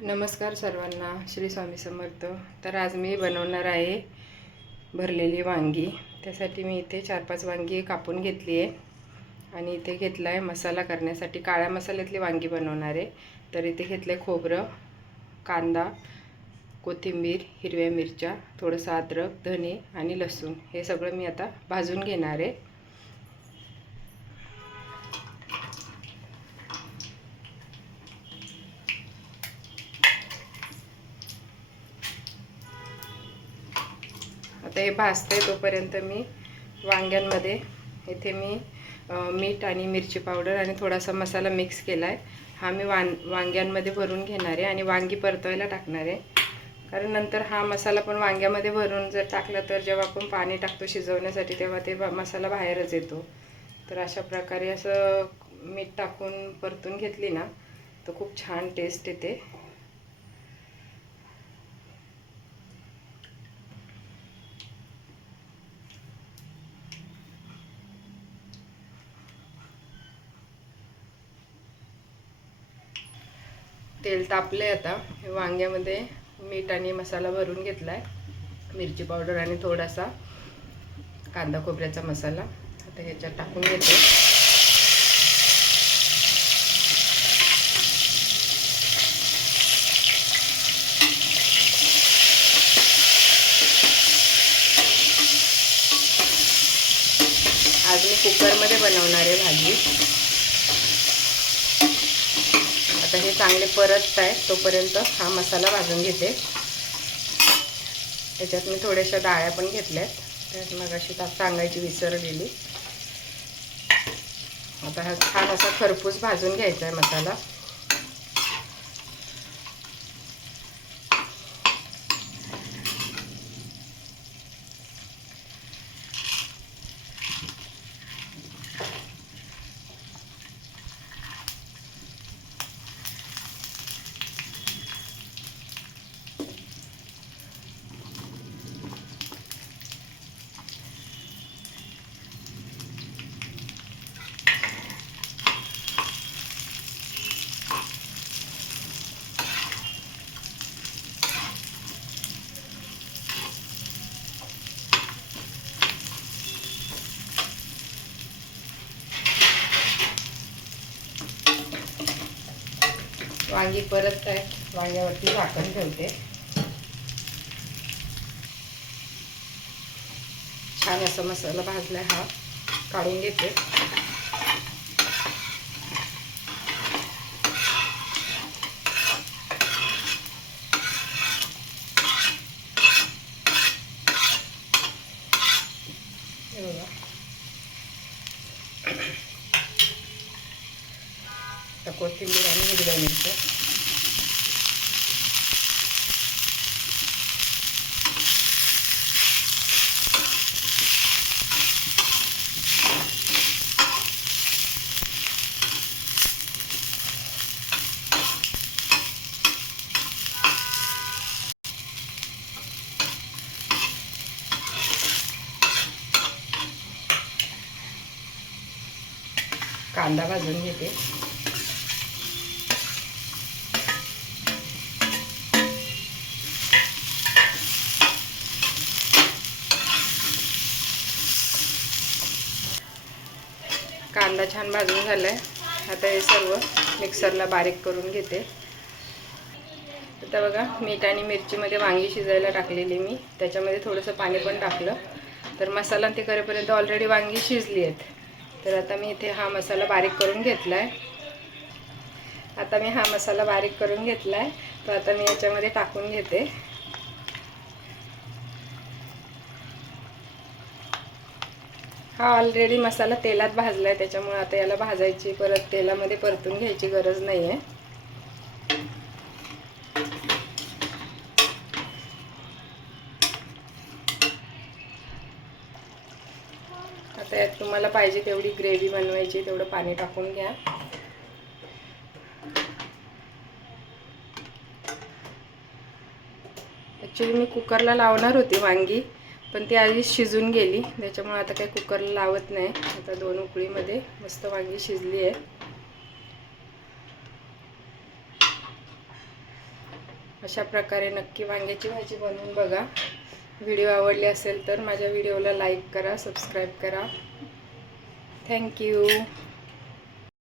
नमस्कार सर्वांना, श्री स्वामी समर्थ। तर आज मी बनवणार आहे भरलेली वांगी। त्यासाठी मी इथे 4-5 वांगी कापून घेतली आहे आणि इथे घेतला आहे मसाला करण्यासाठी काळ्या मसाल्यातली वांगी बनवणार आहे। तर इथे घेतले खोबरं, कांदा, कोथिंबीर, हिरव्या मिरच्या, थोडंसं अद्रक, धने आणि लसूण हे सगळं मी आता भाजून घेणार आहे। आता हे भाजते तोपर्यंत मी वांग्यांमध्ये इथे मी मीठ आणि मिरची पावडर आणि थोडासा मसाला मिक्स केला आहे। हा मी वांग्यांमध्ये भरून घेणार आहे आणि वांगी परतवायला टाकणार आहे, कारण नंतर हा मसाला पण वांग्यामध्ये भरून जर टाकला तर जेव्हा आपण पाणी टाकतो शिजवण्यासाठी तेव्हा ते मसाला बाहेरच येतो। तर अशा प्रकारे असं मीठ टाकून परतून घेतली ना तर खूप छान टेस्ट येते। तेल तापले। आता वांग्यामध्ये मीठ आणि मसाला भरून घेतला आहे, मिरची पावडर आणि थोडासा कांदा खोबऱ्याचा मसाला आता ह्याच्यात टाकून घेते। आज मी कुकरमध्ये बनवणार आहे भाजी। आता हे चांगले परतत आहे तोपर्यंत हा मसाला भाजून घेते। त्याच्यात मी थोड्याशा डाळ्या पण घेतल्यात, त्यात मगाशी सांगायची विसरलेली। आता हा छान असा खरपूस भाजून घ्यायचा आहे मसाला। वांगी परत आहे, वांग्यावरती झाकण ठेवते। छान असा मसाला भाजला, हा काढून घेते। कोथिंबीर आणि हिरव्या मिरच्या कांदा भाजून घेते। कांदा छान भाजून झालाय। आता हे सर्व मिक्सरला बारीक करून घेते। आता बघा, मीठ आणि मिरचीमध्ये वांगी शिजायला टाकलेली मी, त्याच्यामध्ये थोडंसं पाणी पण टाकलं तर मसाला ते करेपर्यंत ऑलरेडी वांगी शिजली आहेत। तर आता मी इथे हा मसाला बारीक करून घेतलाय। आता मी हा मसाला बारीक करून घेतलाय, तर आता मी याच्यामध्ये टाकून घेते। हा ऑलरेडी मसाला तेलात भाजलाय, त्याच्यामुळे आता याला भाजायची परत तेलामध्ये परतून घ्यायची गरज नाही आहे। आता यात तुम्हाला पाहिजे तेवढी ग्रेव्ही बनवायची तेवढं पाणी टाकून घ्या। ॲक्च्युली मी कुकरला लावणार होती वांगी, पण ती आधीच शिजून गेली, त्याच्यामुळे आता काही कुकरला लावत नाही। आता 2 उकळीमध्ये मस्त वांगी शिजली आहे। अशा प्रकारे नक्की वांग्याची भाजी बनवून बघा. व्हिडिओ आवडले असेल तर माझ्या व्हिडिओला लाईक करा, सबस्क्राईब करा. थँक्यू.